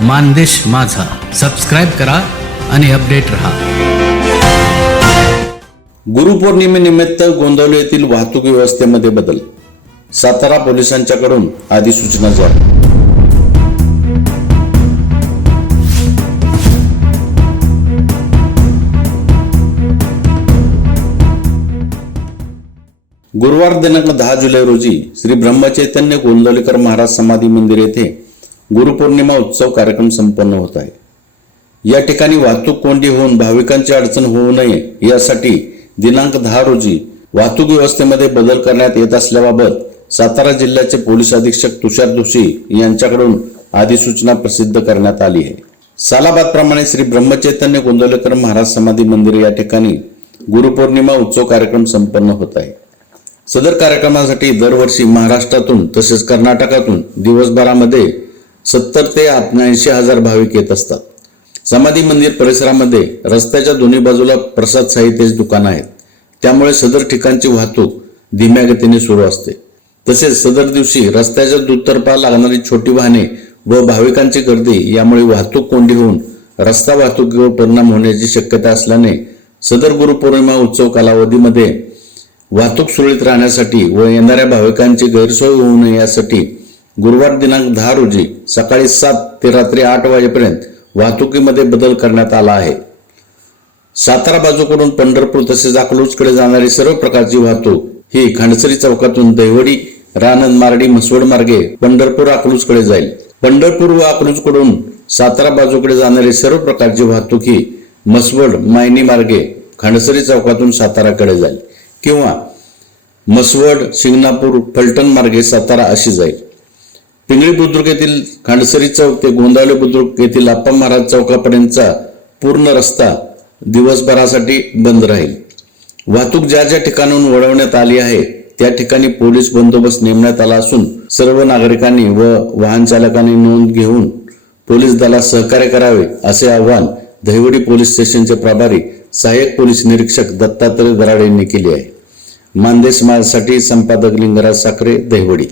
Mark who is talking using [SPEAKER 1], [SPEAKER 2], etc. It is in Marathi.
[SPEAKER 1] मानदेश माझा. सबस्क्राईब करा आणि अपडेट रहा.
[SPEAKER 2] गुरुपौर्णिमेनिमित्त गोंदवली येथील वाहतूक व्यवस्थेमध्ये बदल. सातारा पोलिसांच्याकडून अधिसूचना जारी. गुरुवार दिनांक दहा जुलै रोजी श्री ब्रह्मचैतन्य गोंदवलेकर महाराज समाधी मंदिर येथे गुरुपौर्णिमा उत्सव कार्यक्रम संपन्न होत आहे. या ठिकाणी वाहतूक कोंडी होऊन भाविकांची अडचण होऊ नये यासाठी दिनांक दहा रोजी वाहतूक व्यवस्थेमध्ये बदल करण्यात येत असल्याबाबत सातारा जिल्ह्याचे पोलीस अधीक्षक तुषार जोशी यांच्याकडून अधिसूचना प्रसिद्ध करण्यात आली आहे. सालाबादप्रमाणे श्री ब्रह्मचैतन्य गोंदवलेकर महाराज समाधी मंदिर या ठिकाणी गुरुपौर्णिमा उत्सव कार्यक्रम संपन्न होत आहे. सदर कार्यक्रमासाठी दरवर्षी महाराष्ट्रातून तसेच कर्नाटकातून दिवसभरामध्ये सत्तर ते ऐंशी हजार भाविक येत असतात. समाधी मंदिर परिसरामध्ये रस्त्याच्या दोन्ही बाजूला प्रसाद साहित्याची दुकानं आहेत. त्यामुळे सदर ठिकाणची वाहतूक धीम्या गतीने सुरू असते. तसेच सदर दिवशी रस्त्याच्या दुतर्फा लागणारी छोटी वाहने व भाविकांची गर्दी यामुळे वाहतूक कोंडी होऊन रस्ता वाहतुकीवर परिणाम होण्याची शक्यता असल्याने सदर गुरुपौर्णिमा उत्सव कालावधीमध्ये वाहतूक सुरळीत राहण्यासाठी व येणाऱ्या भाविकांची गैरसोय होऊ नये यासाठी गुरुवार दिनांक दहा रोजी सकाळी सात ते रात्री आठ वाजेपर्यंत वाहतुकीमध्ये बदल करण्यात आला आहे. सातारा बाजूकडून पंढरपूर तसेच अकलूजकडे जाणारी सर्व प्रकारची वाहतूक ही खंडसरी चौकातून दहिवडी रानंद मार्डी म्हसवड मार्गे पंढरपूर अकलूजकडे जाईल. पंढरपूर व अकलूजकडून सातारा बाजूकडे जाणारी सर्व प्रकारची वाहतूक ही म्हसवड मायनी मार्गे खंडसरी चौकातून साताराकडे जाईल किंवा म्हसवड शिंगणापूर फलटण मार्गे सातारा अशी जाईल. पिंगळी बुद्रुक येथील खांडसरी चौक ते गोंदावले बुद्रुक येथील आप्पा महाराज चौकापर्यंतचा पूर्ण रस्ता दिवसभरासाठी बंद राहील. वाहतूक ज्या ज्या ठिकाणाहून वळवण्यात आली आहे त्या ठिकाणी पोलीस बंदोबस्त नेमण्यात आला असून सर्व नागरिकांनी व वाहन चालकांनी नोंद घेऊन पोलीस दलात सहकार्य करावे असे आवाहन दहिवडी पोलीस स्टेशनचे प्रभारी सहाय्यक पोलीस निरीक्षक दत्तात्रय दराडे यांनी केले आहे. मानदेश माझ्यासाठी संपादक लिंगराज साखरे दहिवडी.